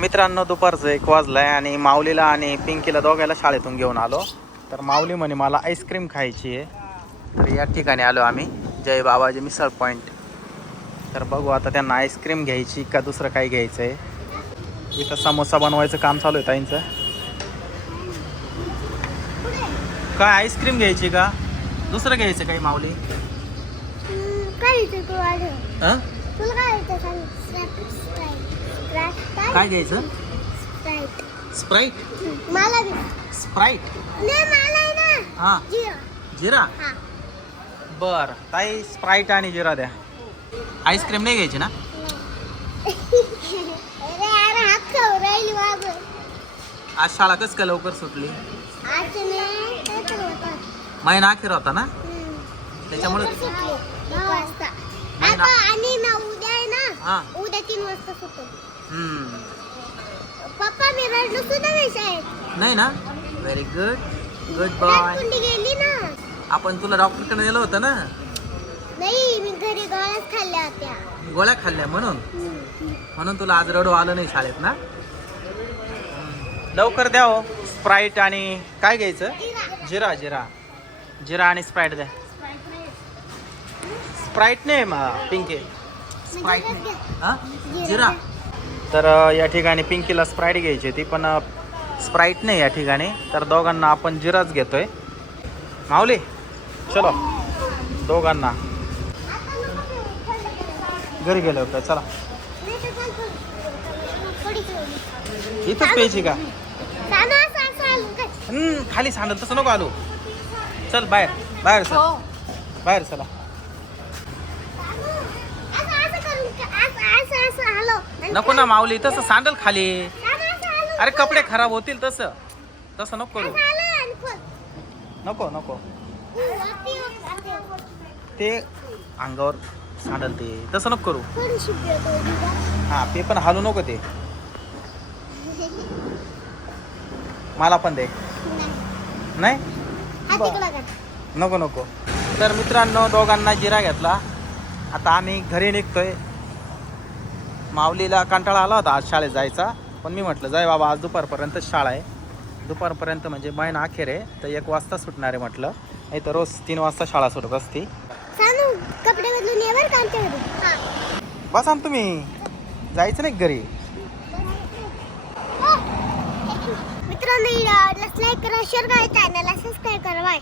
मित्रांनो दुपारचं एक वाजलाय आणि माऊलीला आणि पिंकीला दोघायला शाळेतून घेऊन आलो. तर माऊली म्हणे मला आईस्क्रीम खायची आहे. तर या ठिकाणी आलो आम्ही. जय बाबाजी मिसळ पॉईंट तर बघू आता त्यांना आईस्क्रीम घ्यायची का दुसरं काही घ्यायचं आहे इथं समोसा बनवायचं काम चालू आहे ताईंचं. काय आईस्क्रीम घ्यायची का? दुसरं घ्यायचं काही माऊली? काय हं? काय घ्यायचं? स्प्राईट स्प्राईट मला दे. स्प्राईट नाही मला आहे ना. हां. जिरा. जिरा? हा. बर. ताई स्प्राईट आणि जिरा द्या. आईस्क्रीम नाही घ्यायची ना? आज शाळा कस काय लवकर सुटली? आज नाही काय तर होतं महिना अखेर होता ना. त्याच्यामुळे आणि ना उद्या आहे ना? उद्या तीन वाजता सुटतो. पप्पा सुद्धा नाही ना? व्हेरी गुड गुड बॉय कुंडी गेली ना. आपण तुला डॉक्टरकडे नेलं होतं ना? नाही मी घरी गोळ्याच खाल्ल्या होत्या. गोळ्या खाल्ल्या म्हणून. म्हणून तुला आज रडू आलं नाही शाळेत ना? लवकर द्या हो स्प्राईट आणि काय घ्यायचं? जिरा. जिरा जिरा. आणि स्प्राईट द्या. स्प्राईट नाही. मग पिंकी. स्प्राईट नाही. घे. हां? जिरा तर या ठिकाणी पिंकीला स्प्राईट घ्यायची होती पण स्प्राईट नाही या ठिकाणी. तर दोघांना आपण जिराच घेतोय. माऊली चलो. दोघांना. घरी गेलो होतं चला. इथंच प्यायची का? खाली सांडल तसं नको आलो. चल बाहेर. बाहेर चल. बाहेर चला. नको ना माऊली तसं सांडल खाली. अरे कपडे खराब होतील तसं. तसं नको करू. नको नको. ते अंगावर सांडल ते. तसं नको करू. हा ते पण हालू नको ते. मला पण दे. नाही. नको नको. तर मित्रांनो दोघांना जिरा घेतला. आता आम्ही घरी निघतोय. माऊलीला कंटाळा आला होता आज शाळेत जायचा. पण मी म्हटलं जाय बाबा आज दुपारपर्यंत शाळा आहे. दुपारपर्यंत म्हणजे महिना अखेर आहे तर एक वाजता सुटणार आहे म्हटलं. नाही तर रोज तीन वाजता शाळा सुटत असती. सांगू कपडे बदलून ये बरं का आमच्या घरी. हा. बसा ना तुम्ही. जायचं नाही घरी? मित्रांनो लाईक करा शेअर करा चॅनलला सबस्क्राईब करा. बाय